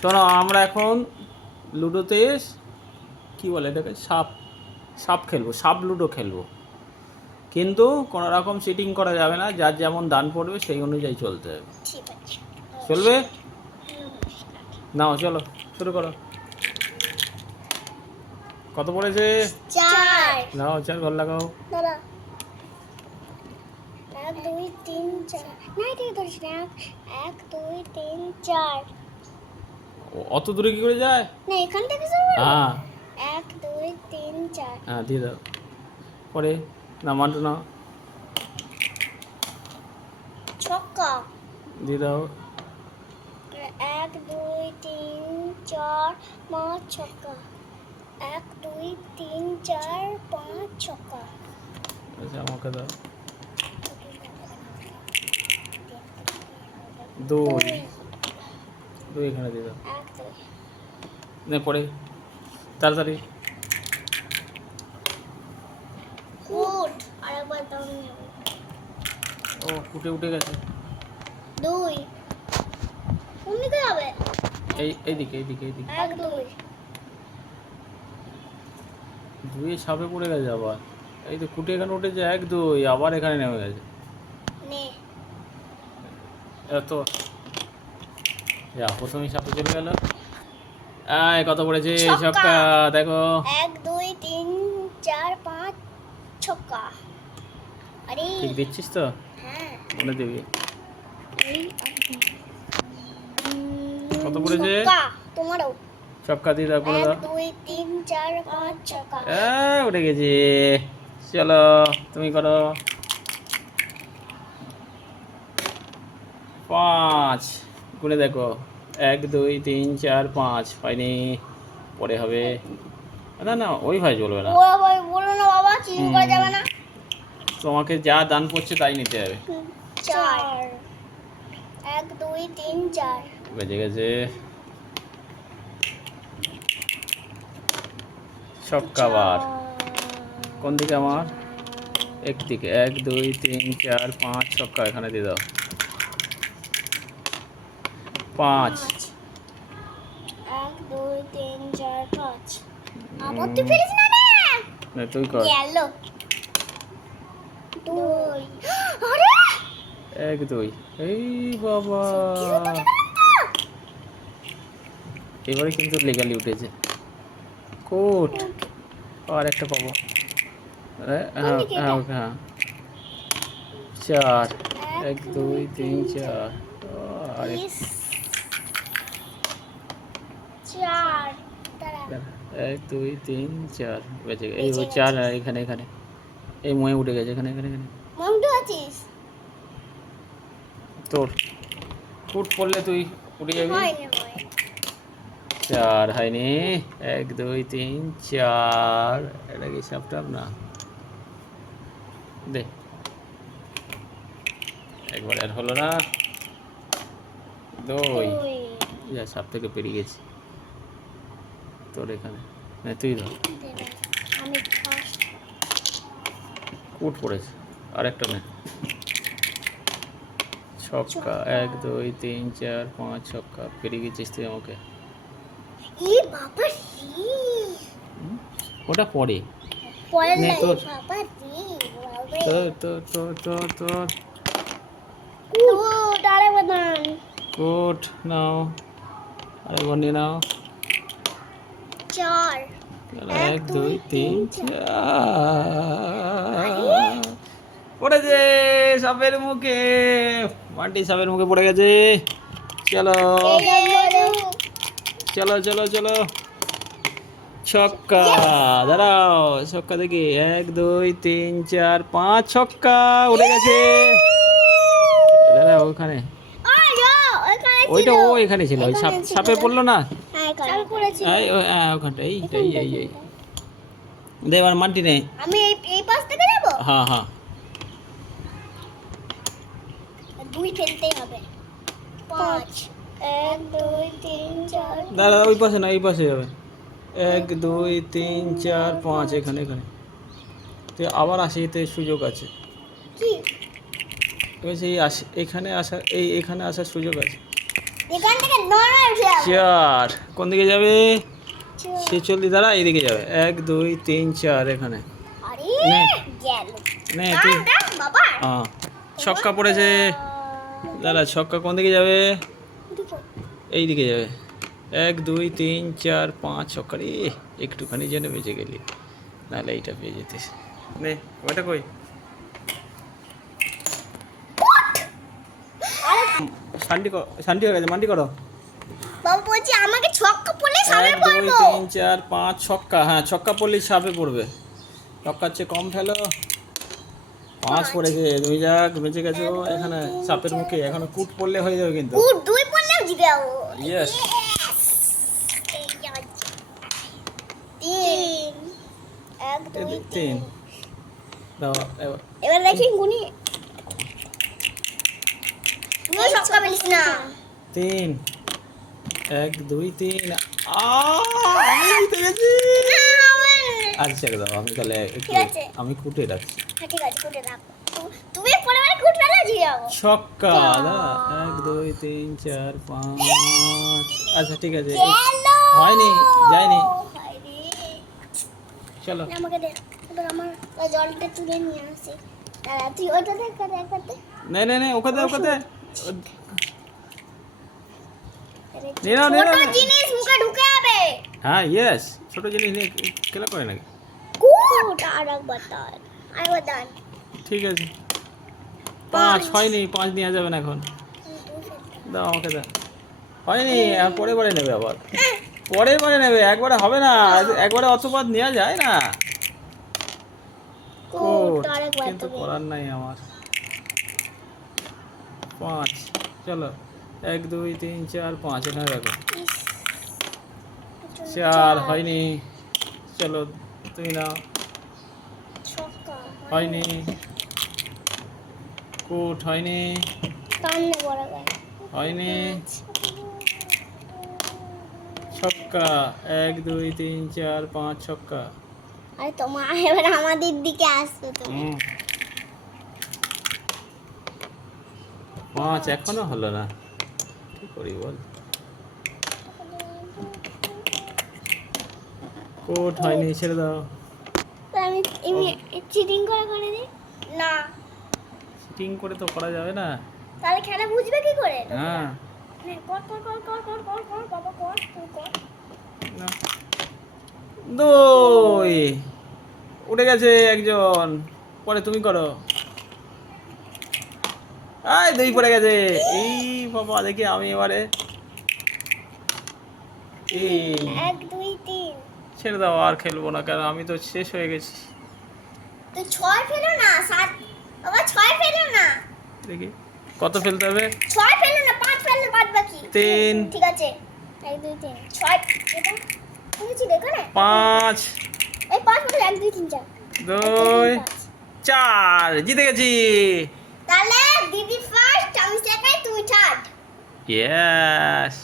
শোনো, আমরা এখন লুডোতে কি বলে এটাকে, সাপ সাপ খেলবো, সাপ লুডো খেলবো। কিন্তু কোনো রকম সিটিং করা যাবে না, যার যেমন দান পড়বে সেই অনুযায়ী চলতে হবে। ঠিক আছে। চলবে? নমস্কার। নাও চলো শুরু করো। কত পড়েছে? 4। নাও 4 ঘর লাগাও। দাদা 1 2 3 4 না এটা ধরিস না 1 2 3 4 অত দূরে কি করে যায়? না এখান থেকে শুরু করব। হ্যাঁ 1 2 3 4 হ্যাঁ দিয়ে দাও। পরে না মাটো না, ছক্কা। দিয়ে দাও। 1 2 3 4 5 ছক্কা। 1 2 3 4 5 ছক্কা। আচ্ছা আমাকে দাও। 2 2 এখানে দিয়ে দাও। 1 2 নে পরে তাড়াতাড়ি। কুট আরেকবার দাও নেব। ও উঠে উঠে গেছে। 2 কোন দিকে যাবে? এইদিকে এইদিকে এইদিকে। 1 2 দুয়ে সাপে পড়ে গেছে আবার। এই তো কুটে এখানে উঠেছে 1 2 আবার এখানে নেমে গেছে। নে এত প্রথমেই সাপে চলে গেল। কত পড়েছে? ছক্কা। ছক্কা। দেখো 1 2 3 4 5 ছক্কা। আরে ঠিক দিচ্ছিস তো? হ্যাঁ মনে দিবি। এই কত পড়েছে? ছক্কা তোমারও। ছক্কা দিয়ে দাও, করে 1 দাও। 2 3 4 5 ছক্কা। উঠে গেছি। চলো তুমি করো। 5 গুনে দেখো। 1 2 3 4 5 পাইনি। পরে হবে। না না ওই ভাই চলবে না। ও ভাই বলো না বাবা, চিন করা যাবে না। তোমাকে যা দান পড়ছে তাই নিতে হবে। 4 1 2 3 4 বেজে গেছে। ছক্কা বার। কোন দিকে আমার? একদিকে। 1 2 3 4 5 ছক্কা এখানে দিয়ে দাও। 5 1 2 3 4 5 আবার তুই ফেলিস না রে। তুই কর। গেল 2 আরে 1 2 এই বাবা, এবারে কিন্তু লেগালি উঠেছে। কোট আর একটা পাবো। হ্যাঁ হ্যাঁ হ্যাঁ 4 1 2 3 4 আর 4 দাঁড়া 1 2 3 4 বেঁচে গেছে। এই 4 এখানে এখানে এই ময়ে উঠে গেছে এখানে এখানে এখানে। মমটু আছিস? তোর ফুট পড়লে তুই উঠে যাবি। হয়নি 4 হয়নি। 1 2 3 4 এটা কি সাপটাপ না? দে একবার আর হলো না। 2 যা সাপ থেকে পেরিয়ে গেছি। তোর এখানে তুই ধর। আমি ফার্স্ট কুট পড়েছে আরেকটা নে। ছক্কা 1 2 3 4 5 ছক্কা পেরিয়ে গেছিস তুই আমাকে। ই বাবা রে ওটা পরে পরের নে লাইন তোর। বাবা রে বাবা তোর কুট আরে বদান কোট নাও। আরে বন্দি নাও। 4 1 2 3 4 পড়েছে সাপের মুখে। মাটি সাপের মুখে পড়ে গেছে। চলো চলো চলো চলো। ছক্কা। দাঁড়াও ছক্কা দেখি। 1 2 3 4 5 ছক্কা উঠে গেছে। দাঁড়াও ওখানে ওইটা ও এখানে ছিল। ওই সাপে পড়লো না। আমি পড়েছি। ওখানটা এই দে এবার মাটি নে। আমি এই পাশ থেকে যাব। হ্যাঁ হ্যাঁ 2 ফেলতেই হবে। 5 1 2 3 4 দাঁড়া ওই পাশে না এই পাশে যাবে। 1 2 3 4 5 এখানে এখানে তুই আবার আসিতে সুযোগ আছে। কি তুই সেই এখানে আসার এখানে আসার সুযোগ আছে। এখান থেকে নরমাল যাও। 4 কোন দিকে যাবে? চার। সে চলতি দ্বারা এইদিকে যাবে 1 2 3 4 এখানে আরে নে। গেল। নে দাঁড়, তুই দাঁড়, বাবা। ছক্কা পড়েছে দাদা ছক্কা কোন দিকে যাবে? দেখো। এইদিকে যাবে 1 2 3 4 5 ছক্কা রে একটুখানি যেন বেঁচে গেলি নাহলে এইটা পেয়ে যেতিস নে ওটা কই শান্তি হয়ে গেছে মান্টি করো বাবা বলছি আমাকে ছক্কা পড়লে সামনে 1 2 পড়বো। 3 4 5 ছক্কা হ্যাঁ ছক্কা পড়লে সাপে পড়বে ছক্কার চেয়ে কম ফেলো 5 পড়েছে তুমি যাক বেঁচে গেছো এখানে সাপের মুখে এখনো কুট পড়লে হয়ে যাবে কিন্তু কুট দুই পড়লেও জিতে যাবো। ইয়েস এই যাও। তিন। এক, দুই, তিন। 3 দাও এবার এবার দেখি গুনি। তুইও ছক্কা পেলিস না। 3 1 2 3 আমি জিতে গেছি না, হবে না। আচ্ছা ছেড়ে দাও আমি তাহলে একটু ঠিক আছে। আমি কুটে রাখছি হ্যাঁ, ঠিক আছে, কুটে রাখো। তুমি পরে মানে কুট ফেলে জিতে যাবো। ছক্কা দাদা 1 2 3 4 5 আচ্ছা ঠিক আছে গেল। হয়নি যায়নি হয়নি। চলো না, আমাকে দে। এবার আমার ওই জলটা তুলে নিয়ে আসি। দাঁড়া, তুই ওইটা দেখ, দেখাতে। নে নে নে ওকে দে নে নে নাও, নে নাও, ছোট নে। জিনিস মুখে ঢুকে যাবে। হ্যাঁ ইয়েস ছোট জিনিস নিয়ে খেলা করে নাকি কুট আর একবার দান। আরেকবার দান। ঠিক আছে 5 হয়নি 5 নেওয়া যাবে না এখন দাও আমাকে দাও হয়নি আর পরে পরে নেবে আবার পরে পরে নেবে একবারে হবে না একবারে অতবাদ নেওয়া যায় না কুট কোট আর একবার কিন্তু তুমি। করার নাই আমার 5 চলো 1 2 3 4 5 এখানে রাখো 4 হয়নি চলো তুমি নাও ছক্কা। হয়নি কোট হয়নি কান্নে বড় গায়ে। হয়নি ছক্কা 1 2 3 4 5 ছক্কা আরে তোমার এবার আমাদের দিকে আসবে তুমি। 5 এখনো হলো না কি করি বল কোট হয়নি ছেড়ে দাও তো আমি চিটিং করে দিই না, চিটিং করে তো করা যাবে না তাহলে খেলা বুঝবে কি করে? হ্যাঁ নে, কর কর কর কর কর কর কর বাবা কর তুই কর। না। 2 উঠে গেছে একজন পরে তুমি করো আয় 2 পড়ে গেছে এই বাবা দেখি আমি এবারে এই 1 2 3। ছেড়ে দাও আর খেলবো না কারণ আমি তো শেষ হয়ে গেছি তুই 6 ফেলো না, 7 বাবা 6 ফেলো না, দেখি কত ফেলতে হবে 6 ফেলো না, 5 ফেলো, বাদ বাকি 3 ঠিক আছে। 1 2 3 6 এটা বুঝেছি দেখো না 5 এই 5 বলে 1 2 3 4 2 4 জিতে গেছি তাহলে দিদি ফার্স্ট, আমি সেকেন্ড, তুমি থার্ড। ইয়েস